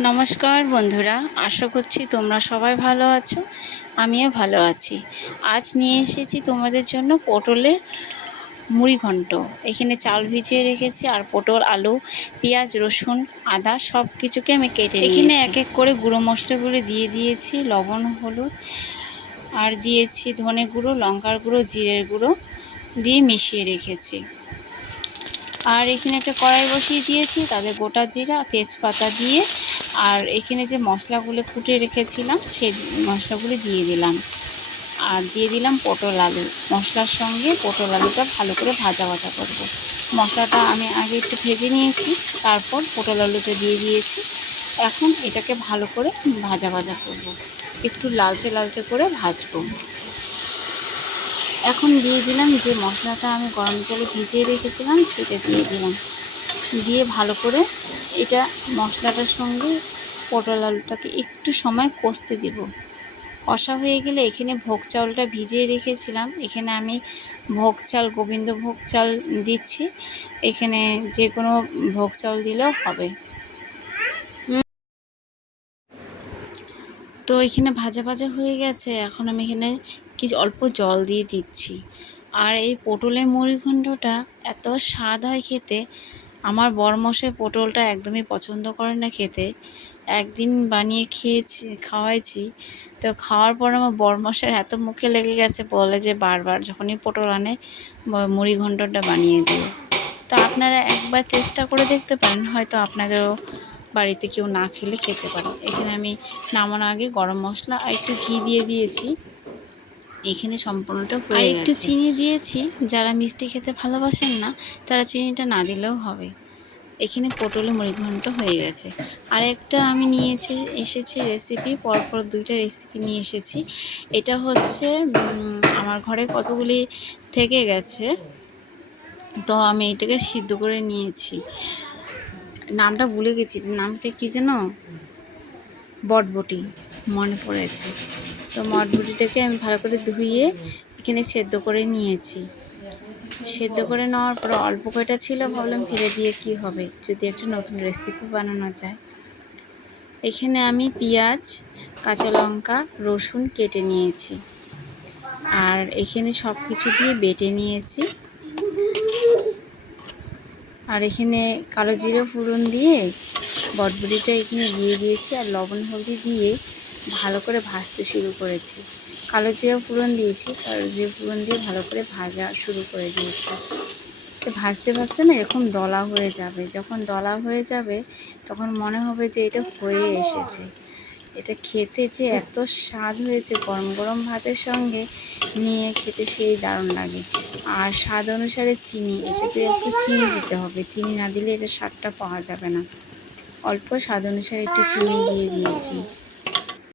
নমস্কার বন্ধুরা, আশা করছি তোমরা সবাই ভালো আছো। আমিও ভালো আছি। আজ নিয়ে এসেছি তোমাদের জন্য পটলের মুড়িঘণ্ট। এখানে চাল ভিজিয়ে রেখেছি আর পটল, আলু, পেঁয়াজ, রসুন, আদা সব কিছুকে আমি কেটে নিয়েছি। এখানে এক এক করে গুঁড়ো মশলাগুলো দিয়ে দিয়েছি, লবণ, হলুদ, আর দিয়েছি ধনে গুঁড়ো, লঙ্কার গুঁড়ো, জিরের গুঁড়ো দিয়ে মিশিয়ে রেখেছি। আর এখানে একটা কড়াই বসিয়ে দিয়েছি, তাতে গোটা জিরা, তেজপাতা দিয়ে আর এখানে যে মশলাগুলো কুটে রেখেছিলাম সেই মশলাগুলি দিয়ে দিলাম। আর দিয়ে দিলাম পটল আলু। মশলার সঙ্গে পটল আলুটা ভালো করে ভাজা ভাজা করব। মশলাটা আমি আগে একটু ভেজে নিয়েছি, তারপর পটল আলুটা দিয়ে দিয়েছি। এখন এটাকে ভালো করে ভাজা ভাজা করব, একটু লালচে লালচে করে ভাজবো। এখন দিয়ে দিলাম যে মশলাটা আমি গরম জলে ভিজিয়ে রেখেছিলাম সেটা দিয়ে দিলাম। দিয়ে ভালো করে এটা মশলাটার সঙ্গে পটল আলুটাকে একটু সময় কষতে দেব। কষা হয়ে গেলে এখানে ভোগ চাউলটা ভিজিয়ে রেখেছিলাম, এখানে আমি ভোগ চাল, গোবিন্দভোগ চাল দিচ্ছি। এখানে যে কোনো ভোগ চাল দিলেও হবে। তো এখানে ভাজা ভাজা হয়ে গেছে। এখন আমি এখানে কিছু অল্প জল দিয়ে দিচ্ছি। আর এই পটলের মুড়িঘণ্টটা এত স্বাদ হয় খেতে। আমার বরমশাই পটলটা একদমই পছন্দ করে না খেতে। একদিন বানিয়ে খাওয়াইছি। তো খাওয়ার পর আমার বরমশাইয়ের এত মুখে লেগে গেছে, বলে যে বারবার যখনই পটল আনে মুড়িঘণ্টটা বানিয়ে দিও। তো আপনারা একবার চেষ্টা করে দেখতে পারেন, হয়তো আপনাদেরও বাড়িতে কেউ না খেলে খেতে পারে। এখানে আমি নামানোর আগে গরম মশলা আর একটু ঘি দিয়ে দিয়েছি। এখানে সম্পূর্ণটা হয়ে গেছে। একটু চিনি দিয়েছি, যারা মিষ্টি খেতে ভালোবাসেন না তারা চিনিটা না দিলেও হবে। এখানে পটলের মুড়িঘণ্ট হয়ে গেছে। আর একটা আমি এসেছি রেসিপি, পরপর দুইটা রেসিপি নিয়ে এসেছি। এটা হচ্ছে আমার ঘরে কতগুলি থেকে গেছে, তো আমি এটাকে সিদ্ধ করে নিয়েছি। নামটা ভুলে গেছি, নামটা কী যেন, বটবটি মনে পড়েছে। তো বটবটিটাকে আমি ভালো করে ধুয়ে এখানে সেদ্ধ করে নিয়েছি। সেদ্ধ করে নেওয়ার পর অল্প কয়টা ছিল, ভাবলাম ফেলে দিয়ে কি হবে, যদি একটা নতুন রেসিপি বানানো যায়। এখানে আমি পেঁয়াজ, কাঁচা লঙ্কা, রসুন কেটে নিয়েছি আর এখানে সব কিছু দিয়ে বেটে নিয়েছি। আর এখানে কালো জিরে ফোড়ন দিয়ে বটবটিটা এখানে দিয়ে দিয়েছি আর লবণ হলদি দিয়ে ভালো করে ভাজতে শুরু করেছি। কালো জিরে ফোড়ন দিয়েছি, কালো জিরে ফোড়ন দিয়ে ভালো করে ভাজা শুরু করে দিয়েছি। তো ভাজতে ভাজতে না এরকম দলা হয়ে যাবে, যখন দলা হয়ে যাবে তখন মনে হবে যে এটা হয়ে এসেছে। এটা খেতে যে এত স্বাদ হয়েছে, গরম গরম ভাতের সঙ্গে নিয়ে খেতে সেই দারুণ লাগে। আর স্বাদ অনুসারে চিনি, এটাতে একটু চিনি দিতে হবে, চিনি না দিলে এটা স্বাদটা পাওয়া যাবে না। অল্প স্বাদ অনুসারে একটু চিনি দিয়ে দিয়েছি।